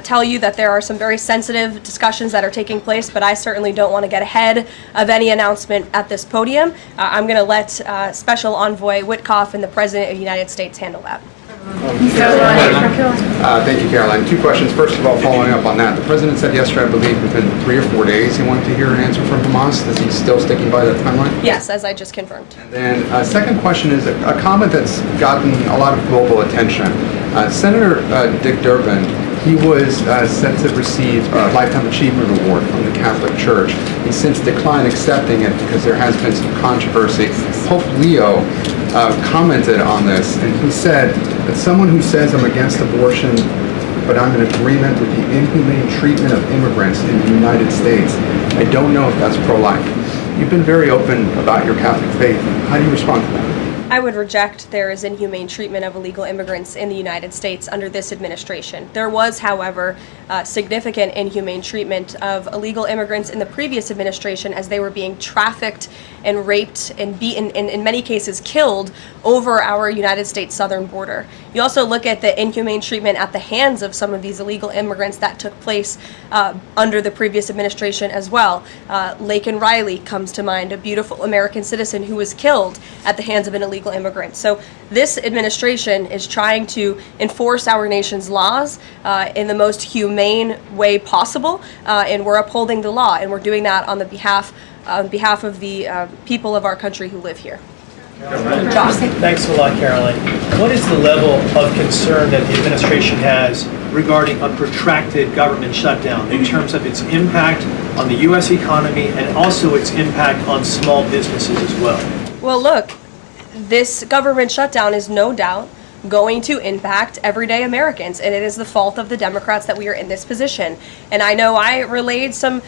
tell you that there are some very sensitive discussions that are taking place, but I certainly don't want to get ahead of any announcement at this podium. I'm going to let Special Envoy Witkoff and the President of the United States handle that. Thank you, Caroline. 2 questions. First of all, following up on that, the president said yesterday, I believe, within 3 or 4 days he wanted to hear an answer from Hamas. Is he still sticking by that timeline? Yes, as I just confirmed. And second question is a comment that's gotten a lot of global attention. Senator Dick Durbin, he was set to receive a Lifetime Achievement Award from the Catholic Church. He's since declined accepting it because there has been some controversy. Pope Leo commented on this, and he said that someone who says I'm against abortion, but I'm in agreement with the inhumane treatment of immigrants in the United States, I don't know if that's pro-life. You've been very open about your Catholic faith. How do you respond to that? I would reject there is inhumane treatment of illegal immigrants in the United States under this administration. There was, however, significant inhumane treatment of illegal immigrants in the previous administration as they were being trafficked and raped and beaten, and in many cases killed, over our United States southern border. You also look at the inhumane treatment at the hands of some of these illegal immigrants that took place under the previous administration as well. Laken Riley comes to mind, a beautiful American citizen who was killed at the hands of an illegal immigrant. So this administration is trying to enforce our nation's laws in the most humane way possible, and we're upholding the law, and we're doing that on behalf of the people of our country who live here. Josh. Thanks a lot, Caroline. What is the level of concern that the administration has regarding a protracted government shutdown in terms of its impact on the U.S. economy and also its impact on small businesses as well? Well, look, this government shutdown is no doubt going to impact everyday Americans, and it is the fault of the Democrats that we are in this position. And I know I relayed some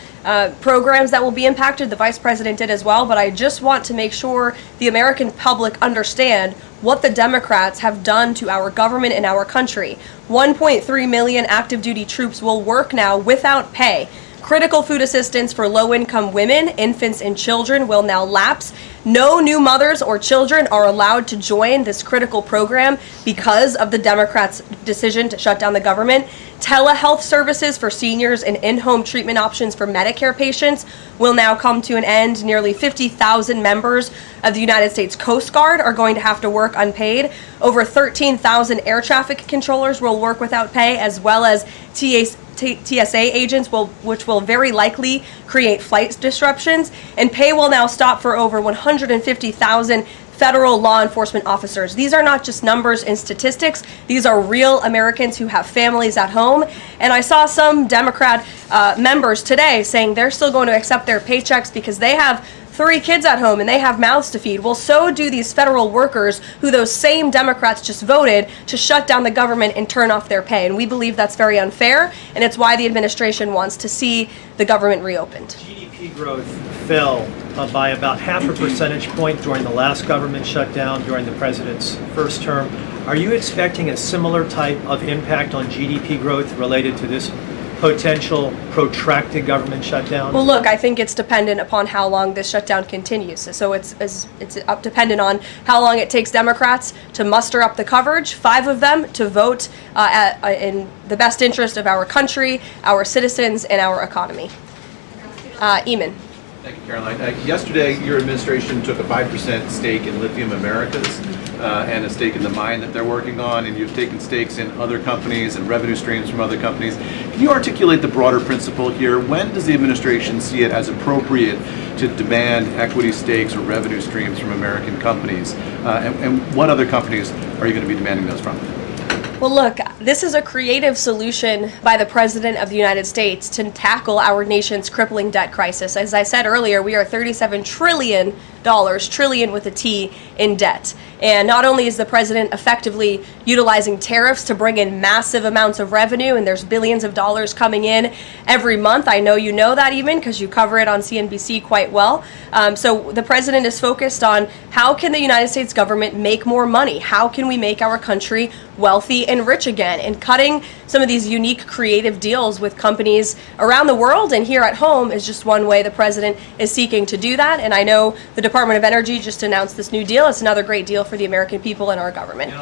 programs that will be impacted, the Vice President did as well, but I just want to make sure the American public understand what the Democrats have done to our government and our country. 1.3 million active duty troops will work now without pay. Critical food assistance for low-income women, infants, and children will now lapse. No new mothers or children are allowed to join this critical program because of the Democrats' decision to shut down the government. Telehealth services for seniors and in-home treatment options for Medicare patients will now come to an end. Nearly 50,000 members of the United States Coast Guard are going to have to work unpaid. Over 13,000 air traffic controllers will work without pay, as well as TSA agents, which will very likely create flight disruptions. And pay will now stop for over 150,000 federal law enforcement officers. These are not just numbers and statistics. These are real Americans who have families at home. And I saw some Democrat members today saying they're still going to accept their paychecks because they have 3 kids at home and they have mouths to feed. Well, so do these federal workers who those same Democrats just voted to shut down the government and turn off their pay. And we believe that's very unfair, and it's why the administration wants to see the government reopened. GDP growth fell by about 0.5 percentage point during the last government shutdown during the president's first term. Are you expecting a similar type of impact on GDP growth related to this potential protracted government shutdown? Well, look, I think it's dependent upon how long this shutdown continues. So it's dependent on how long it takes Democrats to muster up the coverage, 5 of them to vote in the best interest of our country, our citizens, and our economy. Eamon. Thank you, Caroline. Yesterday, your administration took a 5% stake in Lithium Americas and a stake in the mine that they're working on, and you've taken stakes in other companies and revenue streams from other companies. Can you articulate the broader principle here? When does the administration see it as appropriate to demand equity stakes or revenue streams from American companies? And what other companies are you going to be demanding those from? Well, look, this is a creative solution by the President of the United States to tackle our nation's crippling debt crisis. As I said earlier, we are $37 trillion, trillion with a T, in debt. And not only is the President effectively utilizing tariffs to bring in massive amounts of revenue, and there's billions of dollars coming in every month. I know you know that, even, because you cover it on CNBC quite well. So the President is focused on how can the United States government make more money? How can we make our country wealthy and rich again? And cutting some of these unique creative deals with companies around the world and here at home is just one way the President is seeking to do that. And I know the Department of Energy just announced this new deal. It's another great deal for the American people and our government.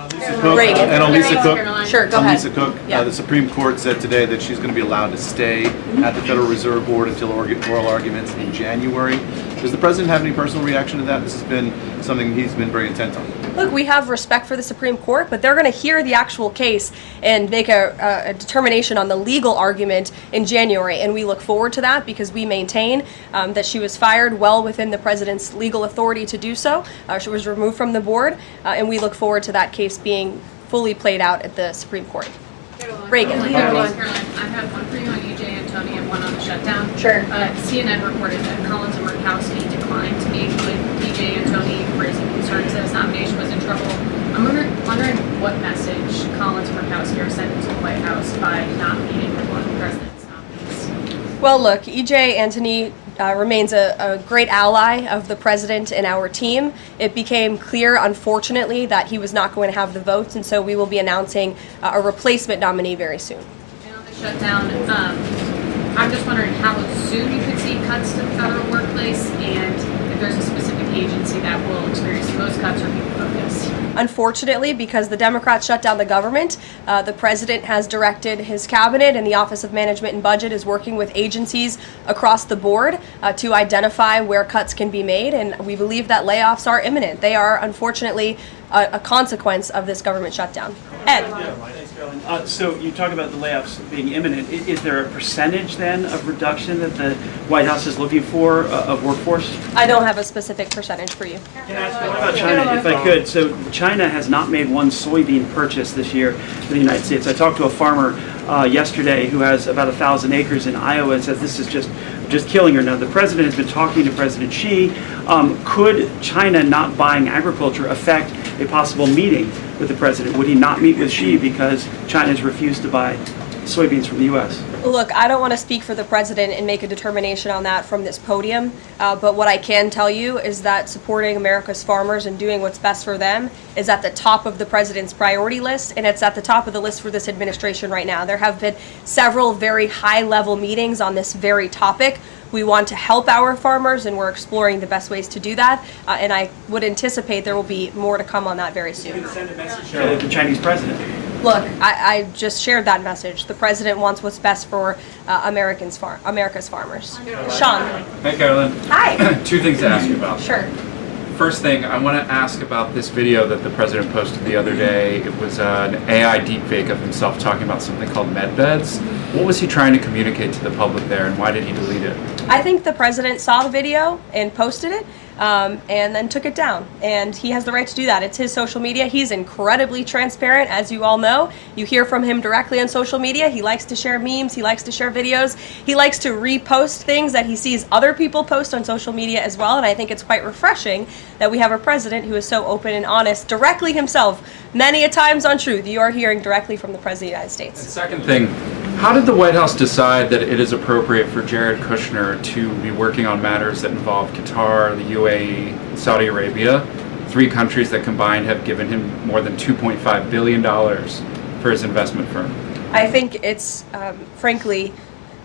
Reagan. And Elisa Cook. Sure, go ahead. Elisa Cook, Yeah. the Supreme Court said today that she's going to be allowed to stay at the Federal Reserve Board until oral arguments in January. Does the President have any personal reaction to that? This has been something he's been very intent on. Look, we have respect for the Supreme Court, but they're going to hear the actual case and make a determination on the legal argument in January. And we look forward to that because we maintain that she was fired well within the President's legal authority to do so. She was removed from the board, and we look forward to that case being fully played out at the Supreme Court. Reagan. Caroline, I have one for you on E.J. Antoni and one on the shutdown. Sure. CNN reported that Collins and Murkowski declined to meet with E.J. Antoni, raising concerns that his nomination was in trouble. I'm wondering what message Collins and Murkowski are sending to the White House by not meeting with one of the president's nominees. Well, look, E.J. Antoni remains a great ally of the President and our team. It became clear, unfortunately, that he was not going to have the votes, and so we will be announcing a replacement nominee very soon. And on the shutdown, I'm just wondering how soon you could see cuts to the federal workplace, and if there's a specific agency that will experience the most cuts or be focused. Unfortunately, because the Democrats shut down the government, the President has directed his cabinet, and the Office of Management and Budget is working with agencies across the board to identify where cuts can be made, and we believe that layoffs are imminent. They are, unfortunately, a consequence of this government shutdown. Ed. So you talk about the layoffs being imminent. Is there a percentage then of reduction that the White House is looking for of workforce? I don't have a specific percentage for you. What about China, if I could? So China has not made one soybean purchase this year in the United States. I talked to a farmer yesterday who has about 1,000 acres in Iowa and says this is just killing her. Now, the president has been talking to President Xi. Could China not buying agriculture affect a possible meeting with the president? Would he not meet with Xi because China has refused to buy soybeans from the U.S.? Look, I don't want to speak for the president and make a determination on that from this podium, but what I can tell you is that supporting America's farmers and doing what's best for them is at the top of the president's priority list, and it's at the top of the list for this administration right now. There have been several very high-level meetings on this very topic. We want to help our farmers, and we're exploring the best ways to do that, and I would anticipate there will be more to come on that very soon. Send a message to the Chinese president. Look, I just shared that message. The president wants what's best for America's farmers. Sean. Hey, Carolyn. Hi. 2 things to ask you about. Sure. First thing, I want to ask about this video that the president posted the other day. It was an AI deepfake of himself talking about something called med beds. What was he trying to communicate to the public there, and why did he delete it? I think the president saw the video and posted it, and then took it down. And he has the right to do that. It's his social media. He's incredibly transparent, as you all know. You hear from him directly on social media. He likes to share memes. He likes to share videos. He likes to repost things that he sees other people post on social media as well. And I think it's quite refreshing that we have a president who is so open and honest, directly himself, many a times on Truth. You are hearing directly from the President of the United States. And second thing, how did the White House decide that it is appropriate for Jared Kushner to be working on matters that involve Qatar, the UAE, Saudi Arabia, 3 countries that combined have given him more than $2.5 billion for his investment firm? I think it's, frankly,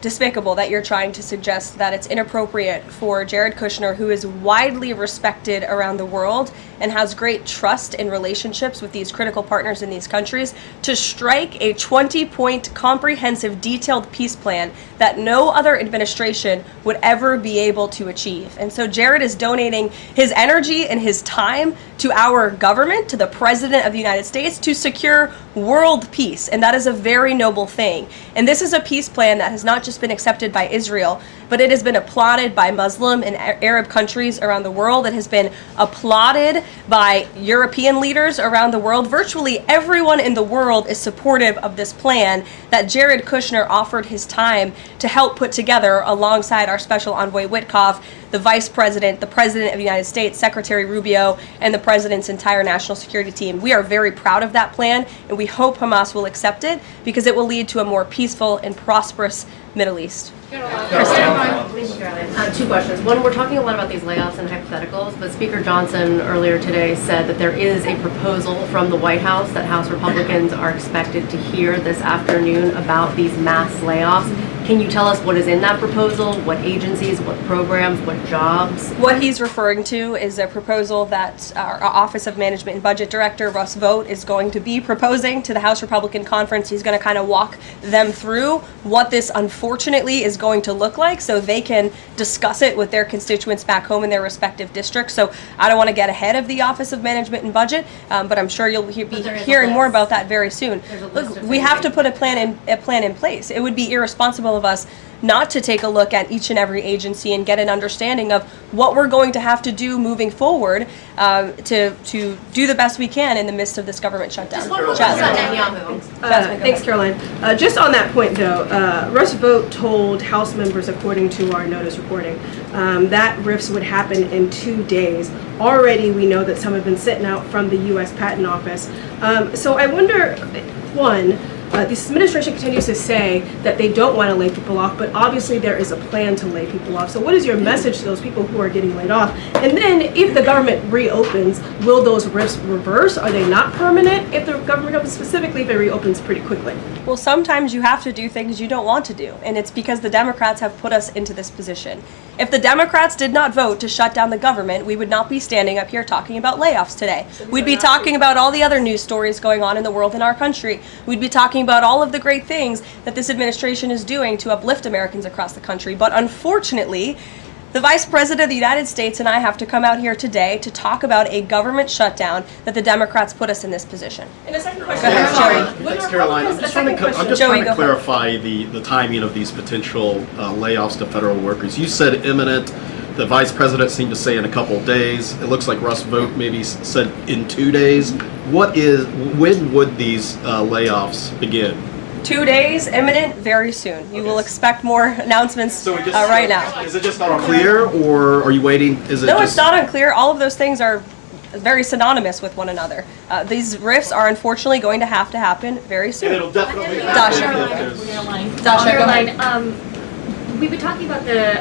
despicable that you're trying to suggest that it's inappropriate for Jared Kushner, who is widely respected around the world and has great trust in relationships with these critical partners in these countries, to strike a 20-point comprehensive detailed peace plan that no other administration would ever be able to achieve. And so Jared is donating his energy and his time to our government, to the President of the United States, to secure world peace. And that is a very noble thing. And this is a peace plan that has not just been accepted by Israel, but it has been applauded by Muslim and Arab countries around the world. It has been applauded by European leaders around the world. Virtually everyone in the world is supportive of this plan that Jared Kushner offered his time to help put together alongside our Special Envoy Witkoff, the Vice President, the President of the United States, Secretary Rubio, and the President's entire national security team. We are very proud of that plan, and we hope Hamas will accept it because it will lead to a more peaceful and prosperous Middle East. Kristen. 2 questions. One, we're talking a lot about these layoffs and hypotheticals, but Speaker Johnson earlier today said that there is a proposal from the White House that House Republicans are expected to hear this afternoon about these mass layoffs. Can you tell us what is in that proposal? What agencies, what programs, what jobs? What he's referring to is a proposal that our Office of Management and Budget Director, Russ Vought, is going to be proposing to the House Republican Conference. He's going to kind of walk them through what this unfortunately is going to look like so they can discuss it with their constituents back home in their respective districts. So I don't want to get ahead of the Office of Management and Budget, but I'm sure you'll be hearing more about that very soon. Look, we have to put a plan in place. It would be irresponsible of us not to take a look at each and every agency and get an understanding of what we're going to have to do moving forward to do the best we can in the midst of this government shutdown. Thanks, Caroline. Just on that point, though, Russ Vought told House members, according to our notice reporting, that RIFs would happen in 2 days. Already, we know that some have been sitting out from the U.S. Patent Office. So I wonder, one, this administration continues to say that they don't want to lay people off, but obviously there is a plan to lay people off. So what is your message to those people who are getting laid off? And then if the government reopens, will those RIFs reverse? Are they not permanent if the government reopens, specifically if it reopens pretty quickly? Well, sometimes you have to do things you don't want to do, and it's because the Democrats have put us into this position. If the Democrats did not vote to shut down the government, we would not be standing up here talking about layoffs today. We'd be talking about all the other news stories going on in the world in our country. We'd be talking about all of the great things that this administration is doing to uplift Americans across the country. But unfortunately, the Vice President of the United States and I have to come out here today to talk about a government shutdown that the Democrats put us in this position. And the second question, Thanks, Caroline. I'm just trying to clarify the timing of these potential layoffs to federal workers. You said imminent. The Vice President seemed to say in a couple of days. It looks like Russ Vought maybe said in 2 days. When would these layoffs begin? 2 days, imminent, very soon. You will expect more announcements right now. Is it just not unclear, or are you waiting? No, it's not unclear. All of those things are very synonymous with one another. These rifts are unfortunately going to happen very soon. And it'll definitely Dasha. Caroline, we've been talking about the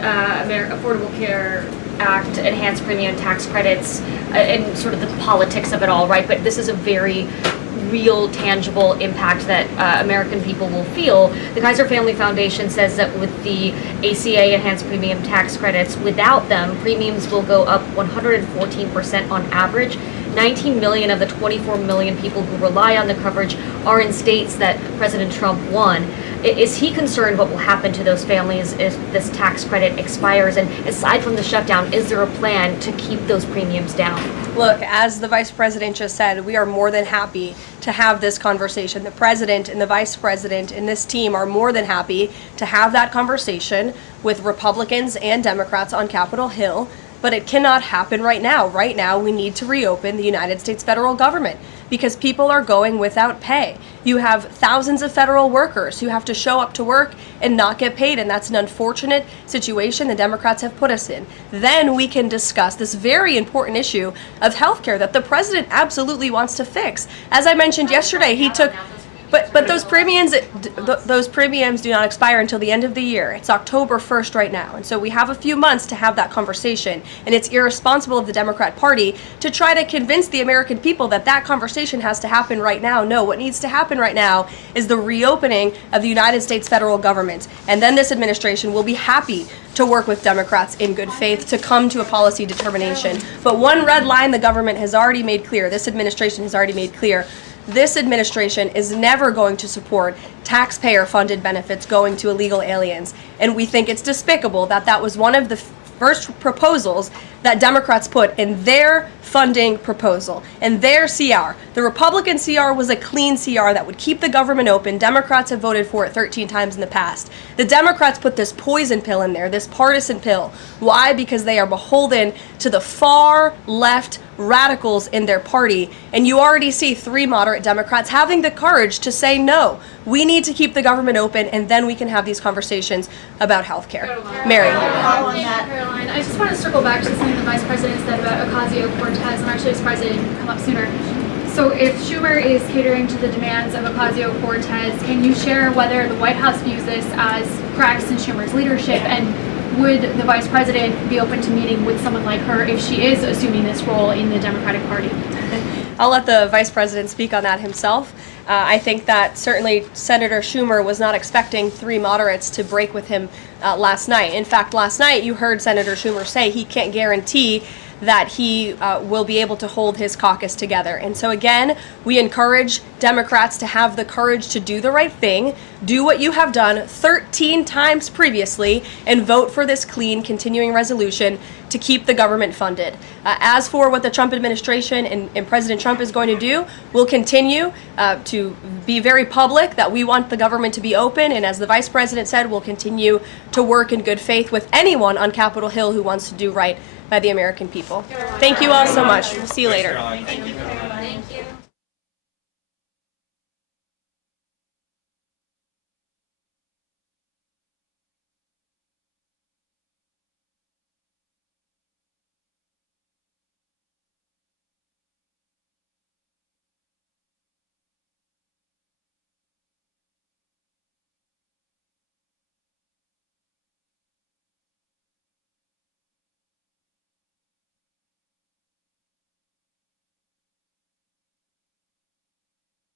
Affordable Care Act, enhanced premium tax credits, and sort of the politics of it all, right? But this is a very real, tangible impact that American people will feel. The Kaiser Family Foundation says that with the ACA enhanced premium tax credits, without them, premiums will go up 114% on average. 19 million of the 24 million people who rely on the coverage are in states that President Trump won. Is he concerned what will happen to those families if this tax credit expires? And aside from the shutdown, is there a plan to keep those premiums down? Look, as the Vice President just said, we are more than happy to have this conversation. The President and the Vice President and this team are more than happy to have that conversation with Republicans and Democrats on Capitol Hill. But it cannot happen right now. Right now, we need to reopen the United States federal government because people are going without pay. You have thousands of federal workers who have to show up to work and not get paid, and that's an unfortunate situation the Democrats have put us in. Then we can discuss this very important issue of healthcare that the president absolutely wants to fix. As I mentioned yesterday, he took... But those premiums do not expire until the end of the year. It's October 1st right now. And so we have a few months to have that conversation. And it's irresponsible of the Democrat Party to try to convince the American people that that conversation has to happen right now. No, what needs to happen right now is the reopening of the United States federal government. And then this administration will be happy to work with Democrats in good faith to come to a policy determination. But one red line the government has already made clear, this administration has already made clear, this administration is never going to support taxpayer-funded benefits going to illegal aliens. And we think it's despicable that that was one of the first proposals that Democrats put in their funding proposal, in their CR. The Republican CR was a clean CR that would keep the government open. Democrats have voted for it 13 times in the past. The Democrats put this poison pill in there, this partisan pill. Why? Because they are beholden to the far left radicals in their party. And you already see 3 moderate Democrats having the courage to say, no, we need to keep the government open, and then we can have these conversations about health care. Mary. Caroline, I just want to circle back to something the Vice President said about Ocasio-Cortez, and actually Vice President can come up sooner. So if Schumer is catering to the demands of Ocasio-Cortez, can you share whether the White House views this as cracks in Schumer's leadership, and would the Vice President be open to meeting with someone like her if she is assuming this role in the Democratic Party? I'll let the Vice President speak on that himself. I think that certainly Senator Schumer was not expecting 3 moderates to break with him last night. In fact, last night you heard Senator Schumer say he can't guarantee that he will be able to hold his caucus together. And so again, we encourage Democrats to have the courage to do the right thing, do what you have done 13 times previously, and vote for this clean continuing resolution to keep the government funded. As for what the Trump administration and President Trump is going to do, we'll continue to be very public that we want the government to be open, and as the Vice President said, we'll continue to work in good faith with anyone on Capitol Hill who wants to do right by the American people. Thank you all so much. We'll see you later. Thank you.